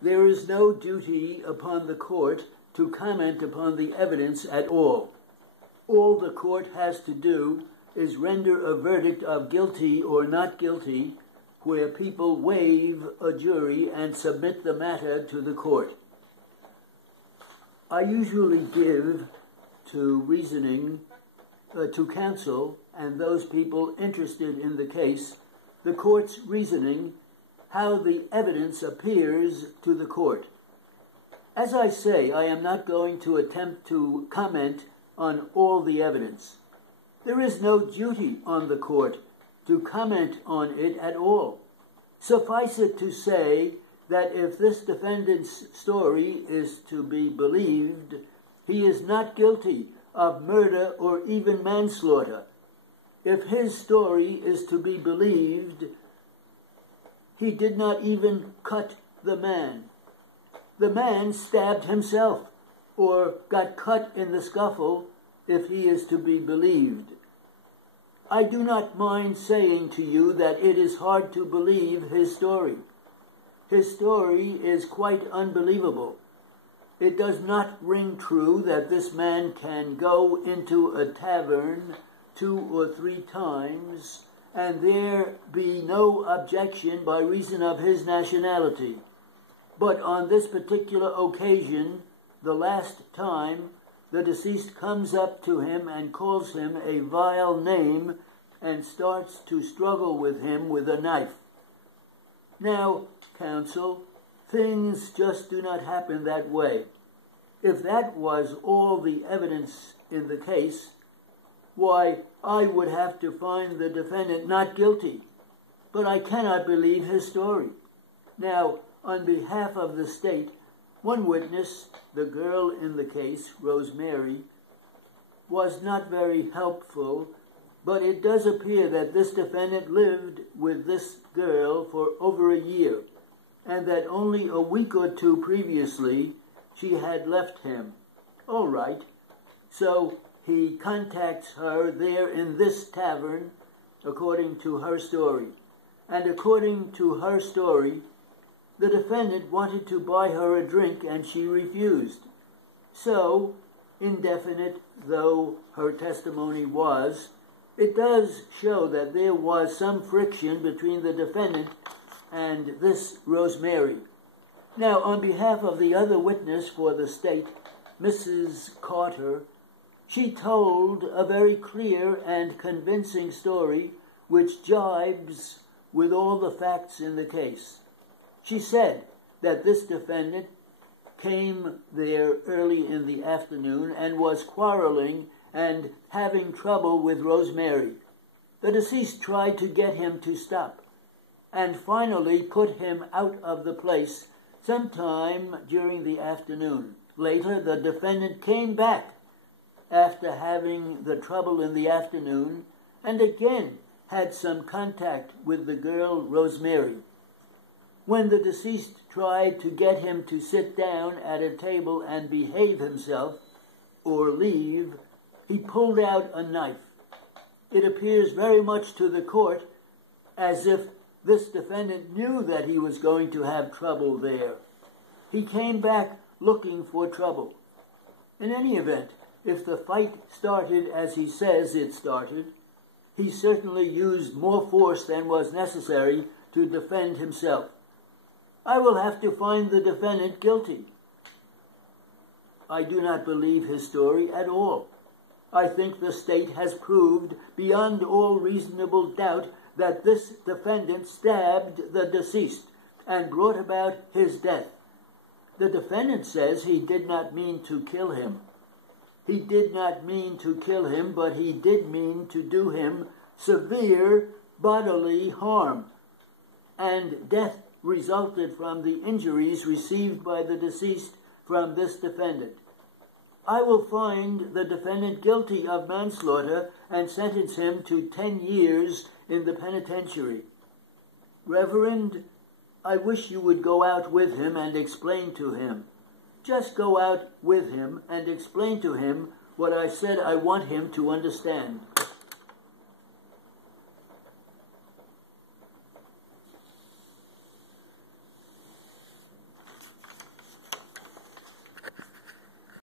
there is no duty upon the court to comment upon the evidence at all. All the court has to do is render a verdict of guilty or not guilty, where people waive a jury and submit the matter to the court. I usually give to reasoning, to counsel and those people interested in the case, the court's reasoning, how the evidence appears to the court. As I say, I am not going to attempt to comment on all the evidence. There is no duty on the court to comment on it at all. Suffice it to say that if this defendant's story is to be believed, he is not guilty of murder or even manslaughter. If his story is to be believed, he did not even cut the man. The man stabbed himself or got cut in the scuffle, if he is to be believed. I do not mind saying to you that it is hard to believe his story. His story is quite unbelievable. It does not ring true that this man can go into a tavern 2 or 3 times and there be no objection by reason of his nationality. But on this particular occasion, the last time, the deceased comes up to him and calls him a vile name and starts to struggle with him with a knife. Now, counsel, things just do not happen that way. If that was all the evidence in the case, why, I would have to find the defendant not guilty. But I cannot believe his story. Now, on behalf of the state, one witness, the girl in the case, Rosemary, was not very helpful, but it does appear that this defendant lived with this girl for over a year, and that only a week or 2 previously she had left him. All right, so he contacts her there in this tavern, according to her story. And according to her story, the defendant wanted to buy her a drink and she refused. So, indefinite though her testimony was, it does show that there was some friction between the defendant and this Rosemary. Now, on behalf of the other witness for the state, Mrs. Carter, she told a very clear and convincing story which jibes with all the facts in the case. She said that this defendant came there early in the afternoon and was quarreling and having trouble with Rosemary. The deceased tried to get him to stop and finally put him out of the place sometime during the afternoon. Later, the defendant came back after having the trouble in the afternoon and again had some contact with the girl Rosemary. When the deceased tried to get him to sit down at a table and behave himself or leave, he pulled out a knife. It appears very much to the court as if this defendant knew that he was going to have trouble there. He came back looking for trouble. In any event, if the fight started as he says it started, he certainly used more force than was necessary to defend himself. I will have to find the defendant guilty. I do not believe his story at all. I think the state has proved beyond all reasonable doubt that this defendant stabbed the deceased and brought about his death. The defendant says he did not mean to kill him. He did not mean to kill him, but he did mean to do him severe bodily harm, and death resulted from the injuries received by the deceased from this defendant. I will find the defendant guilty of manslaughter and sentence him to 10 years in the penitentiary. Reverend, I wish you would go out with him and explain to him. Just go out with him and explain to him what I said I want him to understand.